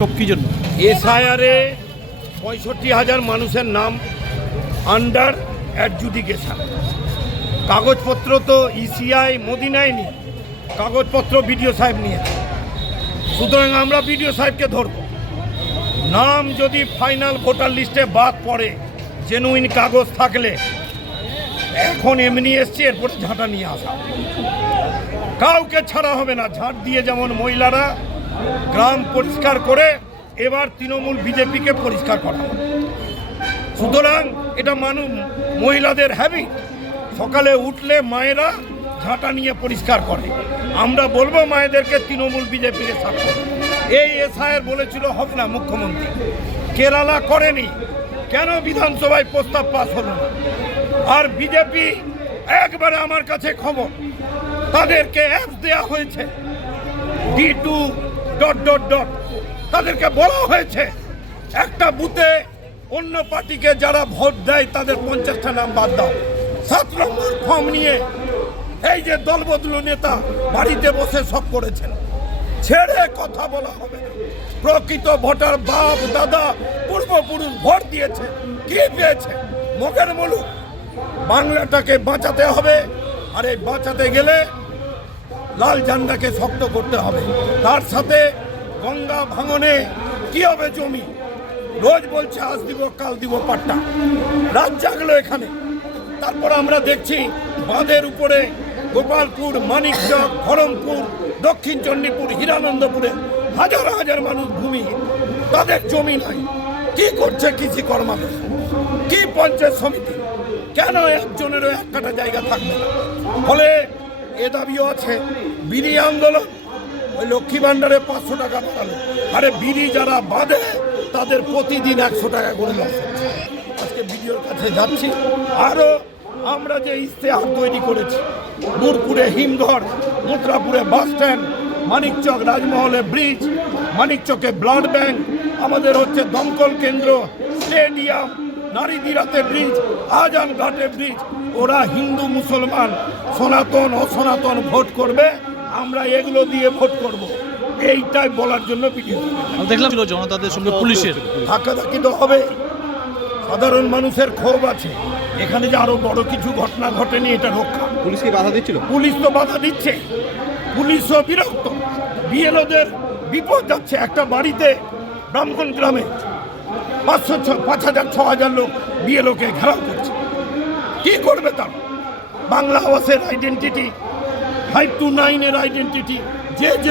কি জন্য এসআইআরে ৬৫,০০০ মানুষের নাম আন্ডার অ্যাডজুডিকেশন। কাগজপত্র তো ইসিআই মোদি নেয়নি, কাগজপত্র বিডিও সাহেব নিয়ে। সুতরাং আমরা বিডিও সাহেবকে ধরব। নাম যদি ফাইনাল ভোটার লিস্টে বাদ পড়ে, জেনুইন কাগজ থাকলে, এখন এমনি এসছে, এরপরে ঝাঁটা নিয়ে আসা, কাউকে ছাড়া হবে না। ঝাঁট দিয়ে যেমন মহিলারা গ্রাম পরিষ্কার করে, এবার তৃণমূল বিজেপিকে পরিষ্কার করা হবে। সুতরাং এটা মহিলাদের হ্যাবিট, সকালে উঠলে মায়েরা ঝাঁটা নিয়ে পরিষ্কার করে। আমরা বলবো মায়েদেরকে তৃণমূল বিজেপিকে সাপোর্ট। এই এসআইআর বলেছিল হবে না মুখ্যমন্ত্রী, কেরালা করেনি, কেন বিধানসভায় প্রস্তাব পাস হলো না? আর বিজেপি একবারে আমার কাছে খবর, তাদেরকে অ্যাপস দেওয়া হয়েছে D2 ... তাদেরকে বলা হয়েছে একটা বুথে অন্য পার্টিকে যারা ভোট দেয় তাদের 50টা নাম বাদ দাও। 7 নম্বর ফর্ম নিয়ে এই যে দলবদলু নেতা বাড়িতে বসে সব করেছেন, ছেড়ে কথা বলা হবে না। প্রকৃত ভোটার বাপ দাদা পূর্বপুরুষ ভোট দিয়েছে, কি পেয়েছে? মুখের মুলুক। বাংলাটাকে বাঁচাতে হবে, আর এই বাঁচাতে গেলে লাল ঝান্ডাকে শক্ত করতে হবে। তার সাথে গঙ্গা ভাঙনে কি হবে? জমি রোজ বলছে আজ দিব কাল দিব পাট্টা, রাত জাগলো এখানে। তারপর আমরা দেখছি বাঁধের উপরে গোপালপুর, মানিকচক, খড়মপুর, দক্ষিণ চণ্ডীপুর, হিরানন্দপুরে হাজার হাজার মানুষ ভূমিহীন, তাদের জমি নাই। কি করছে কৃষি কর্মালয়? কি পঞ্চায়েত সমিতি? কেন একজনেরও এক কাটা জায়গা থাকবে না? ফলে এ দাবিও আছে। বিড়ি আন্দোলন, ওই লক্ষ্মী ভাণ্ডারে 500 টাকা বাড়ালো। আরে বিড়ি যারা বাঁধে তাদের প্রতিদিন 100 টাকা করে লস হচ্ছে। আজকে বিডিওর কাছে যাচ্ছি। আরও আমরা যে ইশতেহার তৈরি করেছি, নূরপুরে হিমঘর, মুত্রাপুরে বাস স্ট্যান্ড, মানিকচক রাজমহলে ব্রিজ, মানিকচকে ব্লাড ব্যাংক, আমাদের হচ্ছে দমকল কেন্দ্র, স্টেডিয়াম, নারী দিরাতে ব্রিজ, আজান ঘাটে ব্রিজ। ওরা হিন্দু মুসলমান সনাতন অসনাতন ভোট করবে, আমরা এগুলো দিয়ে ভোট করব, এইটাই বলার জন্য ভিডিও দেখলাম জনতাদের সঙ্গে পুলিশের ধাক্কাধাক্কি তো হবে। সাধারণ মানুষের ক্ষোভ আছে। এখানে যে আরো বড় কিছু ঘটনা ঘটেনি, এটা রক্ষা। পুলিশকে বাধা দিচ্ছিল, পুলিশ তো বাধা দিচ্ছে, পুলিশও বিরক্ত। বিএলওদের বিপদ যাচ্ছে। একটা বাড়িতে ব্রাহ্মণ গ্রামে 5,000-6,000 লোক বিএলওকে ঘেরাও করছে। কি করবে তারা? বাংলা আবাসের আইডেন্টিটি, 5 to 9 এর আইডেন্টিটি, যে